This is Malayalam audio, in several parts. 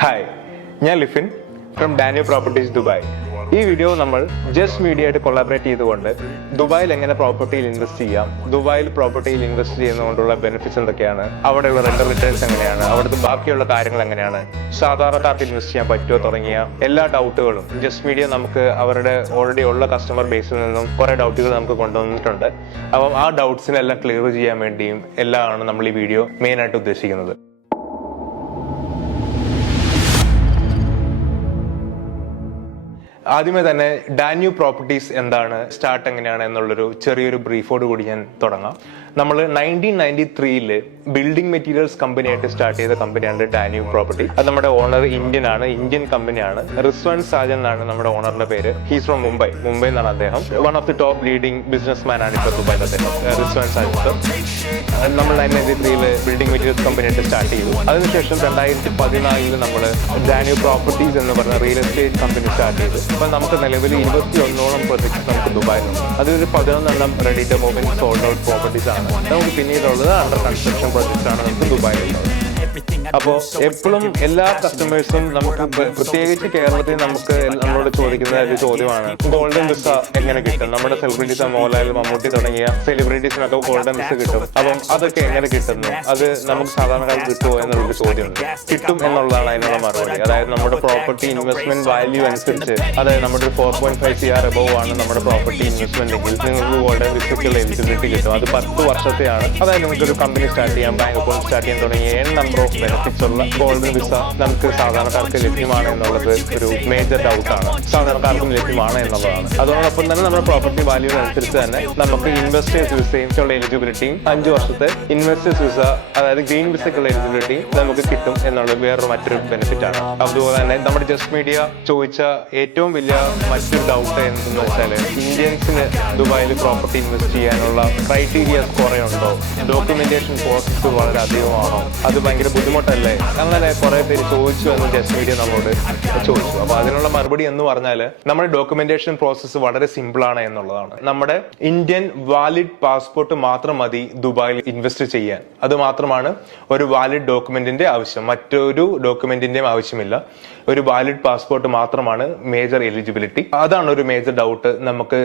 ഹായ്, ഞാൻ ലിഫിൻ ഫ്രം ഡാനിയോ പ്രോപ്പർട്ടീസ് ദുബായ്. ഈ വീഡിയോ നമ്മൾ ജസ്റ്റ് മീഡിയ ആയിട്ട് കൊളാബറേറ്റ് ചെയ്തുകൊണ്ട് ദുബായിൽ എങ്ങനെ പ്രോപ്പർട്ടിയിൽ ഇൻവെസ്റ്റ് ചെയ്യാം, ദുബായിൽ പ്രോപ്പർട്ടിയിൽ ഇൻവെസ്റ്റ് ചെയ്യുന്നതുകൊണ്ടുള്ള ബെനിഫിറ്റ്സ് എന്തൊക്കെയാണ്, അവിടെയുള്ള റെന്റൽ റിട്ടേൺസ് എങ്ങനെയാണ്, അവിടുത്തെ ബാക്കിയുള്ള കാര്യങ്ങൾ എങ്ങനെയാണ്, സാധാരണക്കാർക്ക് ഇൻവെസ്റ്റ് ചെയ്യാൻ പറ്റുമോ തുടങ്ങിയ എല്ലാ ഡൗട്ടുകളും ജസ്റ്റ് മീഡിയ നമുക്ക് അവരുടെ ഓൾറെഡി ഉള്ള കസ്റ്റമർ ബേസിൽ നിന്നും കുറേ ഡൗട്ടുകൾ നമുക്ക് കൊണ്ടുവന്നിട്ടുണ്ട്. അപ്പം ആ ഡൗട്ട്സിനെല്ലാം ക്ലിയർ ചെയ്യാൻ വേണ്ടിയും എല്ലാമാണ് നമ്മൾ ഈ വീഡിയോ മെയിനായിട്ട് ഉദ്ദേശിക്കുന്നത്. ആദ്യമേ തന്നെ ഡാന്യൂ പ്രോപ്പർട്ടീസ് എന്താണ്, സ്റ്റാർട്ട് എങ്ങനെയാണ് എന്നുള്ളൊരു ചെറിയൊരു ബ്രീഫോട് കൂടി ഞാൻ തുടങ്ങാം. നമ്മൾ 1993 ബിൽഡിംഗ് മെറ്റീരിയൽസ് കമ്പനിയായിട്ട് സ്റ്റാർട്ട് ചെയ്ത കമ്പനിയാണ് ഡാന്യൂ പ്രോപ്പർട്ടി. അത് നമ്മുടെ ഓണർ ഇന്ത്യൻ കമ്പനിയാണ്. റിസ്വാൻ സാജൻ എന്നാണ് നമ്മുടെ ഓണറിന്റെ പേര്. ഹീസ് ഫ്രം മുംബൈ എന്നാണ് അദ്ദേഹം. One of the top leading business man ആണ് ഇപ്പോൾ ദുബായിൽ അദ്ദേഹം, റിസ്വാൻ സാജൻ. നമ്മൾ 1993 ബിൽഡിംഗ് മെറ്റീരിയൽസ് കമ്പനിയായിട്ട് സ്റ്റാർട്ട് ചെയ്തു. അതിനുശേഷം 2014 നമ്മൾ ഡാന്യൂ പ്രോപ്പർട്ടീസ് എന്ന് പറഞ്ഞ റിയൽ എസ്റ്റേറ്റ് കമ്പനി സ്റ്റാർട്ട് ചെയ്തു. അപ്പൊ നമുക്ക് നിലവിൽ 21ഓളം പ്രൊജക്ട്സ് നമുക്ക് ദുബായിലുണ്ട്. അതിലൊരു 11 ready to move sold out properties ആണ്. നമുക്ക് പിന്നീടുള്ളത് അണ്ടർ കൺസ്ട്രക്ഷൻ പ്രൊജക്ട്സ് ആണ് നമുക്ക് ദുബായിലുള്ളത്. അപ്പോൾ എപ്പോഴും എല്ലാ കസ്റ്റമേഴ്സും നമുക്ക്, പ്രത്യേകിച്ച് കേരളത്തിൽ നമുക്ക് നമ്മളോട് ചോദിക്കുന്ന ഒരു ചോദ്യമാണ് ഗോൾഡൻ വിസ എങ്ങനെ കിട്ടും. നമ്മുടെ സെലിബ്രിറ്റീസ് മോഹൻലാൽ, മമ്മൂട്ടി തുടങ്ങിയ സെലിബ്രിറ്റീസിനൊക്കെ ഗോൾഡൻ വിസ കിട്ടും. അപ്പം അതൊക്കെ എങ്ങനെ കിട്ടുന്നു, അത് നമുക്ക് സാധാരണക്കാർക്ക് കിട്ടുമോ എന്നുള്ളൊരു ചോദ്യമുണ്ട്. കിട്ടും എന്നുള്ളതാണ് അതിനുള്ള മറുപടി. അതായത് നമ്മുടെ പ്രോപ്പർട്ടി ഇൻവെസ്റ്റ്മെന്റ് വാല്യൂ അനുസരിച്ച്, അതായത് നമ്മുടെ 4.5 CR എബവ് ആണ് നമ്മുടെ പ്രോപ്പർട്ടി ഇൻവെസ്റ്റ്മെന്റ് എങ്കിൽ നിങ്ങൾക്ക് ഗോൾഡൻ വിസയ്ക്കുള്ള എലിജിബിലിറ്റി കിട്ടും. അത് 10 വർഷത്തെയാണ്. അതായത് നിങ്ങൾക്ക് ഒരു കമ്പനി സ്റ്റാർട്ട് ചെയ്യാം, ബാങ്ക് അക്കൗണ്ട് സ്റ്റാർട്ട് ചെയ്യാൻ തുടങ്ങിയ നമ്പർ ഓഫ് ബെനിഫിറ്റ്സ് ഉള്ള ഗോൾഡൻ വിസ നമുക്ക് സാധാരണക്കാർക്ക് ലഭ്യമാണ് എന്നുള്ളത് ഒരു മേജർ ഡൗട്ടാണ്. സാധാരണക്കാർക്കും ലഭ്യമാണ് എന്നുള്ളതാണ്. അതോടൊപ്പം തന്നെ നമ്മുടെ പ്രോപ്പർട്ടി വാല്യൂവിനനുസരിച്ച് തന്നെ നമുക്ക് ഇൻവെസ്റ്റേഴ്സ് വിസയ്ക്കുള്ള എലിജിബിലിറ്റിയും 5 വർഷത്തെ ഇൻവെസ്റ്റേഴ്സ് വിസ, അതായത് ഗ്രീൻ വിസയ്ക്കുള്ള എലിജിബിലിറ്റിയും നമുക്ക് കിട്ടും എന്നുള്ളത് വേറൊരു മറ്റൊരു ബെനിഫിറ്റ് ആണ്. അതുപോലെ തന്നെ നമ്മുടെ ജസ്റ്റ് മീഡിയ ചോദിച്ച ഏറ്റവും വലിയ മറ്റൊരു ഡൗട്ട് എന്തെന്ന് വെച്ചാൽ, ഇന്ത്യൻസിന് ദുബായിൽ പ്രോപ്പർട്ടി ഇൻവെസ്റ്റ് ചെയ്യാനുള്ള ക്രൈറ്റീരിയസ് കുറേ ഉണ്ടോ, ഡോക്യുമെന്റേഷൻ പ്രോസസ് വളരെ അധികമാണോ, അത് ഭയങ്കര ബുദ്ധിമുട്ടല്ലേ, അങ്ങനെ കുറെ പേര് ചോദിച്ചു എന്ന് ജസ്റ്റ് മീഡിയ നമ്മളോട് ചോദിച്ചു. അപ്പൊ അതിനുള്ള മറുപടി എന്ന് പറഞ്ഞാൽ, നമ്മുടെ ഡോക്യുമെന്റേഷൻ പ്രോസസ്സ് വളരെ സിമ്പിൾ ആണ് എന്നുള്ളതാണ്. നമ്മുടെ ഇന്ത്യൻ വാലിഡ് പാസ്പോർട്ട് മാത്രം മതി ദുബായിൽ ഇൻവെസ്റ്റ് ചെയ്യാൻ. അത് മാത്രമാണ് ഒരു വാലിഡ് ഡോക്യുമെന്റിന്റെ ആവശ്യം. മറ്റൊരു ഡോക്യുമെന്റിന്റെയും ആവശ്യമില്ല. ഒരു വാലിഡ് പാസ്പോർട്ട് മാത്രമാണ് മേജർ എലിജിബിലിറ്റി. അതാണ് ഒരു മേജർ ഡൗട്ട്, നമുക്ക്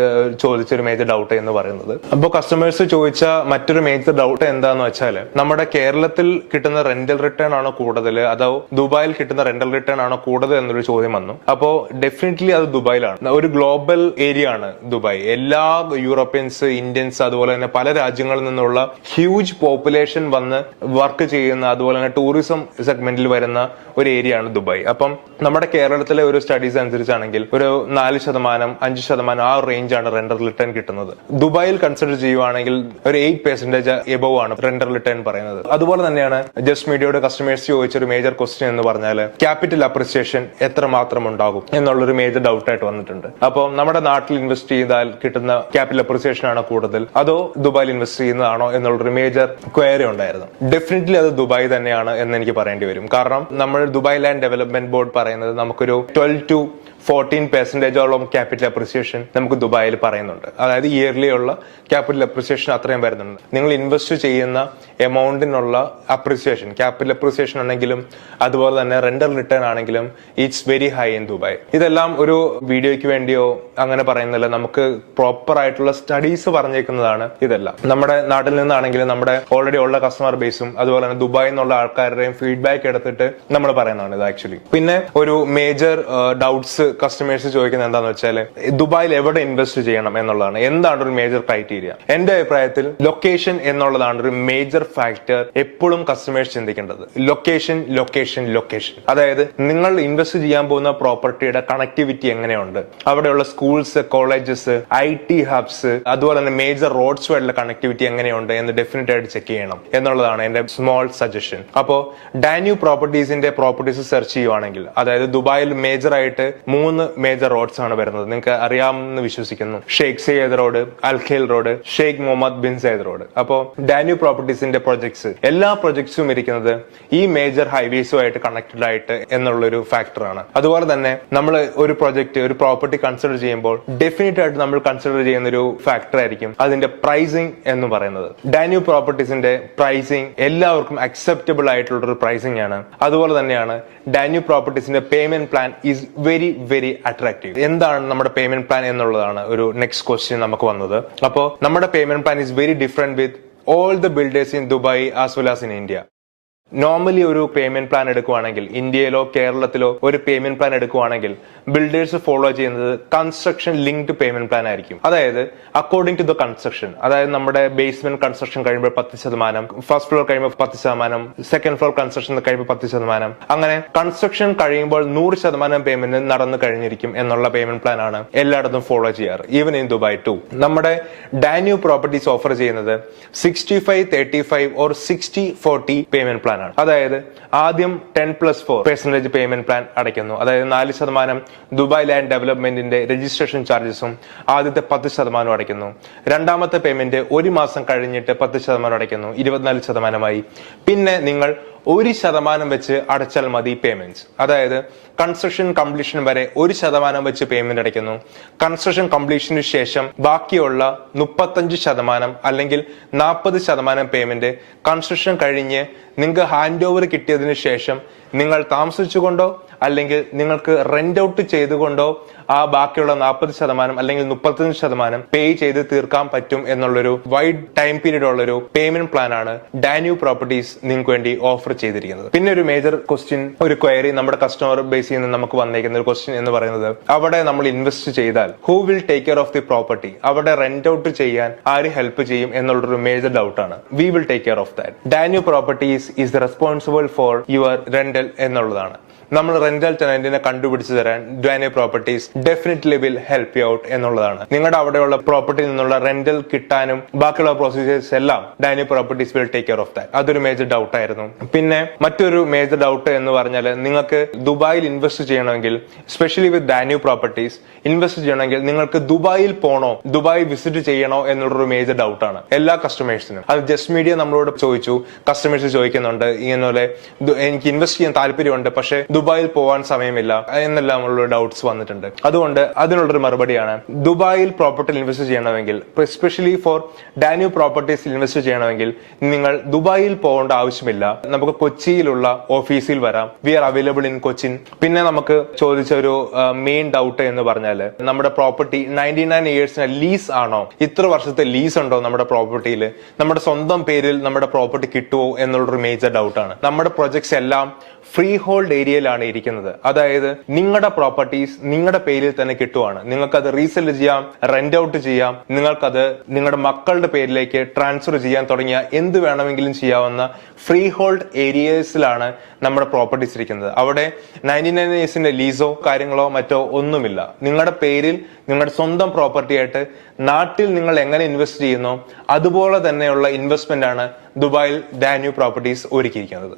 ചോദിച്ചൊരു മേജർ ഡൗട്ട് എന്ന് പറയുന്നത്. അപ്പോൾ കസ്റ്റമേഴ്സ് ചോദിച്ച മറ്റൊരു മേജർ ഡൗട്ട് എന്താന്ന് വെച്ചാൽ, നമ്മുടെ കേരളത്തിൽ കിട്ടുന്ന റെന്റൽ റിട്ടേൺ ആണോ കൂടുതൽ, അതോ ദുബായിൽ കിട്ടുന്ന റെന്റൽ റിട്ടേൺ ആണോ കൂടുതൽ എന്നൊരു ചോദ്യം വന്നു. അപ്പോൾ ഡെഫിനറ്റ്ലി അത് ദുബായിലാണ്. ഒരു ഗ്ലോബൽ ഏരിയ ആണ് ദുബായ്. എല്ലാ യൂറോപ്യൻസ്, ഇന്ത്യൻസ്, അതുപോലെ തന്നെ പല രാജ്യങ്ങളിൽ നിന്നുള്ള ഹ്യൂജ് പോപ്പുലേഷൻ വന്ന് വർക്ക് ചെയ്യുന്ന, അതുപോലെ തന്നെ ടൂറിസം സെഗ്മെന്റിൽ വരുന്ന ഒരു ഏരിയ ആണ് ദുബായ്. അപ്പം നമ്മുടെ കേരളത്തിലെ ഒരു സ്റ്റഡീസ് അനുസരിച്ചാണെങ്കിൽ ഒരു 4%, 5% ആ റേഞ്ച് ആണ് റെന്റൽ റിട്ടേൺ കിട്ടുന്നത്. ദുബായിൽ കൺസിഡർ ചെയ്യുവാണെങ്കിൽ ഒരു 8% എബവ് ആണ് റെന്റൽ റിട്ടേൺ പറയുന്നത്. അതുപോലെ തന്നെയാണ് ജസ്റ്റ് മീഡിയയുടെ കസ്റ്റമേഴ്സ് ചോദിച്ചൊരു മേജർ ക്വസ്റ്റ്യൻ എന്ന് പറഞ്ഞാൽ, ക്യാപിറ്റൽ അപ്രിസിയേഷൻ എത്രമാത്രം ഉണ്ടാകും എന്നുള്ളൊരു മേജർ ഡൗട്ട് ആയിട്ട് വന്നിട്ടുണ്ട്. അപ്പോൾ നമ്മുടെ നാട്ടിൽ ഇൻവെസ്റ്റ് ചെയ്താൽ കിട്ടുന്ന ക്യാപിറ്റൽ അപ്രിസിയേഷൻ ആണോ കൂടുതൽ, അതോ ദുബായിൽ ഇൻവെസ്റ്റ് ചെയ്യുന്നതാണോ എന്നുള്ളൊരു മേജർ ക്വയറി ഉണ്ടായിരുന്നു. ഡെഫിനറ്റ്ലി അത് ദുബായ് തന്നെയാണ് എന്ന് എനിക്ക് പറയേണ്ടി വരും. കാരണം നമ്മൾ ദുബായ് ലാൻഡ് ഡെവലപ്മെന്റ് ബോർഡ് പറയുന്നത് നമുക്കൊരു 12 to 14% ക്യാപിറ്റൽ അപ്രിസിയേഷൻ നമുക്ക് ദുബായിൽ പറയുന്നുണ്ട്. അതായത് ഇയർലി ഉള്ള ക്യാപിറ്റൽ അപ്രിസിയേഷൻ അത്രയും വരുന്നുണ്ട്. നിങ്ങൾ ഇൻവെസ്റ്റ് ചെയ്യുന്ന എമൗണ്ടിനുള്ള അപ്രിസിയേഷൻ, ക്യാപിറ്റൽ അപ്രിസിയേഷൻ ആണെങ്കിലും അതുപോലെ തന്നെ റെന്റൽ റിട്ടേൺ ആണെങ്കിലും it's very high in Dubai. ഇതെല്ലാം ഒരു വീഡിയോയ്ക്ക് വേണ്ടിയോ അങ്ങനെ പറയുന്നില്ല, നമുക്ക് പ്രോപ്പർ ആയിട്ടുള്ള സ്റ്റഡീസ് പറഞ്ഞേക്കുന്നതാണ് ഇതെല്ലാം. നമ്മുടെ നാട്ടിൽ നിന്നാണെങ്കിലും നമ്മുടെ ഓൾറെഡി ഉള്ള കസ്റ്റമർ ബേസും അതുപോലെ തന്നെ ദുബായിൽ നിന്നുള്ള ആൾക്കാരുടെയും ഫീഡ്ബാക്ക് എടുത്തിട്ട് നമ്മൾ പറയുന്നതാണ് ഇത് ആക്ച്വലി. പിന്നെ ഒരു മേജർ ഡൗട്ട്സ് കസ്റ്റമേഴ്സ് ചോദിക്കുന്നത് എന്താന്ന് വെച്ചാൽ, ദുബായിൽ എവിടെ ഇൻവെസ്റ്റ് ചെയ്യണം എന്നുള്ളതാണ്. എന്താണ് ഒരു മേജർ ക്രൈറ്റീരിയ? എന്റെ അഭിപ്രായത്തിൽ ലൊക്കേഷൻ എന്നുള്ളതാണ് ഒരു മേജർ ഫാക്ടർ എപ്പോഴും കസ്റ്റമേഴ്സ് ചിന്തിക്കേണ്ടത്. Location, location, location. അതായത് നിങ്ങൾ ഇൻവെസ്റ്റ് ചെയ്യാൻ പോകുന്ന പ്രോപ്പർട്ടിയുടെ കണക്ടിവിറ്റി എങ്ങനെയുണ്ട്, അവിടെയുള്ള സ്കൂൾസ്, കോളേജസ്, IT ഹബ്സ്, അതുപോലെ തന്നെ മേജർ റോഡ്സ് വഴിയുള്ള കണക്ടിവിറ്റി എങ്ങനെയുണ്ട് എന്ന് ഡെഫിനറ്റ് ആയിട്ട് ചെക്ക് ചെയ്യണം എന്നുള്ളതാണ് എന്റെ സ്മോൾ സജഷൻ. അപ്പോൾ ഡാന്യൂ പ്രോപ്പർട്ടീസിന്റെ പ്രോപ്പർട്ടീസ് സെർച്ച് ചെയ്യുവാണെങ്കിൽ, അതായത് ദുബായിൽ മേജർ ആയിട്ട് 3 മേജർ റോഡ്സ് ആണ് വരുന്നത്. നിങ്ങൾക്ക് അറിയാമെന്ന് വിശ്വസിക്കുന്നു. Sheikh Zayed road, Al Khail road, Sheikh Mohammed bin Zayed road. അപ്പോ ഡാന്യൂ പ്രോപ്പർട്ടീസിന്റെ പ്രൊജക്ട്സ്, എല്ലാ പ്രൊജക്ട്സും ഇരിക്കുന്നത് ഈ മേജർ ഹൈവേസുമായിട്ട് കണക്റ്റഡ് ആയിട്ട് എന്നുള്ളൊരു ഫാക്ടറാണ്. അതുപോലെ തന്നെ നമ്മൾ ഒരു പ്രൊജക്ട്, ഒരു പ്രോപ്പർട്ടി കൺസിഡർ ചെയ്യുമ്പോൾ ഡെഫിനറ്റ് ആയിട്ട് നമ്മൾ കൺസിഡർ ചെയ്യുന്ന ഒരു ഫാക്ടർ ആയിരിക്കും അതിന്റെ പ്രൈസിംഗ് എന്ന് പറയുന്നത്. ഡാന്യൂ പ്രോപ്പർട്ടീസിന്റെ പ്രൈസിംഗ് എല്ലാവർക്കും അക്സെപ്റ്റബിൾ ആയിട്ടുള്ള ഒരു പ്രൈസിംഗ് ആണ്. അതുപോലെ തന്നെയാണ് ഡാന്യൂ പ്രോപ്പർട്ടീസിന്റെ payment plan is very very attractive. എന്താണ് നമ്മുടെ പേയ്മെന്റ് പ്ലാൻ എന്നുള്ളതാണ് ഒരു നെക്സ്റ്റ് ക്വസ്റ്റ്യൻ നമുക്ക് വന്നത്. അപ്പോൾ നമ്മുടെ payment plan is very different with all the builders in Dubai as well as in India. Normally ഒരു പേയ്മെന്റ് പ്ലാൻ എടുക്കുവാണെങ്കിൽ, ഇന്ത്യയിലോ കേരളത്തിലോ ഒരു പേയ്മെന്റ് പ്ലാൻ എടുക്കുവാണെങ്കിൽ ബിൽഡേഴ്സ് ഫോളോ ചെയ്യുന്നത് കൺസ്ട്രക്ഷൻ ലിങ്ക്ഡ് പേയ്മെന്റ് പ്ലാൻ ആയിരിക്കും. അതായത് അക്കോർഡിംഗ് ടു ദ കൺസ്ട്രക്ഷൻ, അതായത് നമ്മുടെ ബേസ്മെന്റ് കൺസ്ട്രക്ഷൻ കഴിയുമ്പോൾ 10%, ഫസ്റ്റ് ഫ്ലോർ കഴിയുമ്പോൾ 10%, സെക്കൻഡ് ഫ്ലോർ കൺസ്ട്രക്ഷൻ കഴിയുമ്പോൾ 10%, അങ്ങനെ കൺസ്ട്രക്ഷൻ കഴിയുമ്പോൾ 100% പേയ്മെന്റ് നടന്നു കഴിഞ്ഞിരിക്കും എന്നുള്ള പേയ്മെന്റ് പ്ലാൻ ആണ് എല്ലായിടത്തും ഫോളോ ചെയ്യാറ്, ഈവൻ ഇൻ ദുബായ് ടു. നമ്മുടെ ഡാന്യൂ പ്രോപ്പർട്ടീസ് ഓഫർ ചെയ്യുന്നത് 65-35 ഓർ 60-40 പേയ്മെന്റ് പ്ലാൻ. അതായത് ആദ്യം 10+4% പേയ്മെന്റ് പ്ലാൻ അടയ്ക്കുന്നു. അതായത് 4% ദുബായ് ലാൻഡ് ഡെവലപ്മെന്റിന്റെ രജിസ്ട്രേഷൻ ചാർജസും ആദ്യത്തെ 10% അടയ്ക്കുന്നു. രണ്ടാമത്തെ പേയ്മെന്റ് 1 മാസം കഴിഞ്ഞിട്ട് 10% അടയ്ക്കുന്നു, 24%. പിന്നെ നിങ്ങൾ 1% വെച്ച് അടച്ചാൽ മതി പേയ്മെന്റ്സ്. അതായത് കൺസ്ട്രക്ഷൻ കംപ്ലീഷൻ വരെ 1% വെച്ച് പേയ്മെന്റ് അടയ്ക്കുന്നു. കൺസ്ട്രക്ഷൻ കംപ്ലീഷന് ശേഷം ബാക്കിയുള്ള 35% അല്ലെങ്കിൽ 40% പേയ്മെന്റ് കൺസ്ട്രക്ഷൻ കഴിഞ്ഞ് നിങ്ങൾക്ക് ഹാൻഡ് ഓവർ കിട്ടിയതിനു ശേഷം നിങ്ങൾ താമസിച്ചുകൊണ്ടോ അല്ലെങ്കിൽ നിങ്ങൾക്ക് റെന്റ് ഔട്ട് ചെയ്തുകൊണ്ടോ ആ ബാക്കിയുള്ള 40% അല്ലെങ്കിൽ 35% പേ ചെയ്ത് തീർക്കാൻ പറ്റും എന്നുള്ളൊരു വൈഡ് ടൈം പീരീഡ് ഉള്ളൊരു പേയ്മെന്റ് പ്ലാൻ ആണ് ഡാന്യൂ പ്രോപ്പർട്ടീസ് നിങ്ങൾക്ക് വേണ്ടി ഓഫർ ചെയ്തിരിക്കുന്നത്. പിന്നെ ഒരു മേജർ ക്വസ്റ്റ്യൻ, ഒരു ക്വയറി നമ്മുടെ കസ്റ്റമർ ബേസിൽ നിന്ന് നമുക്ക് വന്നേക്കുന്ന ഒരു ക്വസ്റ്റ്യൻ എന്ന് പറയുന്നത്, അവിടെ നമ്മൾ ഇൻവെസ്റ്റ് ചെയ്താൽ who will take care of the property, അവിടെ റെന്റ് ഔട്ട് ചെയ്യാൻ ആര് ഹെൽപ്പ് ചെയ്യും എന്നുള്ളൊരു മേജർ ഡൗട്ട് ആണ്. We will take care of that. Danube properties is responsible for your rental എന്നുള്ളതാണ്. നമ്മൾ റെന്റൽ ടെനന്റിനെ കണ്ടുപിടിച്ച് തരാൻ Danube properties definitely will help you out എന്നുള്ളതാണ്. നിങ്ങളുടെ അവിടെയുള്ള പ്രോപ്പർട്ടിയിൽ നിന്നുള്ള റെന്റൽ കിട്ടാനും ബാക്കിയുള്ള പ്രൊസീജിയേഴ്സ് എല്ലാം Danube properties will take care of that. അതൊരു മേജർ ഡൗട്ട് ആയിരുന്നു. പിന്നെ മറ്റൊരു മേജർ ഡൗട്ട് എന്ന് പറഞ്ഞാൽ, നിങ്ങൾക്ക് ദുബായിൽ ഇൻവെസ്റ്റ് ചെയ്യണമെങ്കിൽ, സ്പെഷ്യലി വിത്ത് ഡാന്യൂ പ്രോപ്പർട്ടീസ് ഇൻവെസ്റ്റ് ചെയ്യണമെങ്കിൽ നിങ്ങൾക്ക് ദുബായിൽ പോണോ, ദുബായ് വിസിറ്റ് ചെയ്യണോ എന്നുള്ളൊരു മേജർ ഡൗട്ട് ആണ് എല്ലാ കസ്റ്റമേഴ്സിനും. അത് ജസ്റ്റ് മീഡിയ നമ്മളോട് ചോദിച്ചു, കസ്റ്റമേഴ്സ് ചോദിക്കുന്നുണ്ട് ഇങ്ങനെ, എനിക്ക് ഇൻവെസ്റ്റ് ചെയ്യാൻ താല്പര്യമുണ്ട് പക്ഷേ ദുബായിൽ പോവാൻ സമയമില്ല എന്നെല്ലാം ഉള്ള ഡൗട്ട്സ് വന്നിട്ടുണ്ട്. അതുകൊണ്ട് അതിനുള്ളൊരു മറുപടിയാണ്, ദുബായിൽ പ്രോപ്പർട്ടിയിൽ ഇൻവെസ്റ്റ് ചെയ്യണമെങ്കിൽ, especially for Danube properties invest ചെയ്യണമെങ്കിൽ നിങ്ങൾ ദുബായിൽ പോകേണ്ട ആവശ്യമില്ല. നമുക്ക് കൊച്ചിയിലുള്ള ഓഫീസിൽ വരാം. We are available in Cochin. പിന്നെ നമുക്ക് ചോദിച്ച ഒരു മെയിൻ ഡൗട്ട് എന്ന് പറഞ്ഞാൽ, നമ്മുടെ പ്രോപ്പർട്ടി 99 ഇയേഴ്സിന് ലീസ് ആണോ, ഇത്ര വർഷത്തെ ലീസ് ഉണ്ടോ നമ്മുടെ പ്രോപ്പർട്ടിയിൽ, നമ്മുടെ സ്വന്തം പേരിൽ നമ്മുടെ പ്രോപ്പർട്ടി കിട്ടുമോ എന്നുള്ളൊരു മേജർ ഡൗട്ടാണ്. നമ്മുടെ പ്രൊജക്ട്സ് എല്ലാം ഫ്രീ ഹോൾഡ് ഏരിയയിലാണ് ഇരിക്കുന്നത്. അതായത് നിങ്ങളുടെ പ്രോപ്പർട്ടീസ് നിങ്ങളുടെ പേരിൽ തന്നെ കിട്ടുവാണ്. നിങ്ങൾക്കത് റീസെൽ ചെയ്യാം, റെന്റ് ഔട്ട് ചെയ്യാം, നിങ്ങൾക്കത് നിങ്ങളുടെ മക്കളുടെ പേരിലേക്ക് ട്രാൻസ്ഫർ ചെയ്യാൻ തുടങ്ങിയ എന്ത് വേണമെങ്കിലും ചെയ്യാവുന്ന ഫ്രീ ഹോൾഡ് ഏരിയസിലാണ് നമ്മുടെ പ്രോപ്പർട്ടീസ് ഇരിക്കുന്നത്. അവിടെ 99 ഇയേഴ്സിന്റെ ലീസോ കാര്യങ്ങളോ മറ്റോ ഒന്നുമില്ല. നിങ്ങളുടെ പേരിൽ നിങ്ങളുടെ സ്വന്തം പ്രോപ്പർട്ടി ആയിട്ട് നാട്ടിൽ നിങ്ങൾ എങ്ങനെ ഇൻവെസ്റ്റ് ചെയ്യുന്നോ അതുപോലെ തന്നെയുള്ള ഇൻവെസ്റ്റ്മെന്റ് ആണ് ദുബായിൽ ഡാന്യൂ പ്രോപ്പർട്ടീസ് ഒരുക്കിയിരിക്കുന്നത്.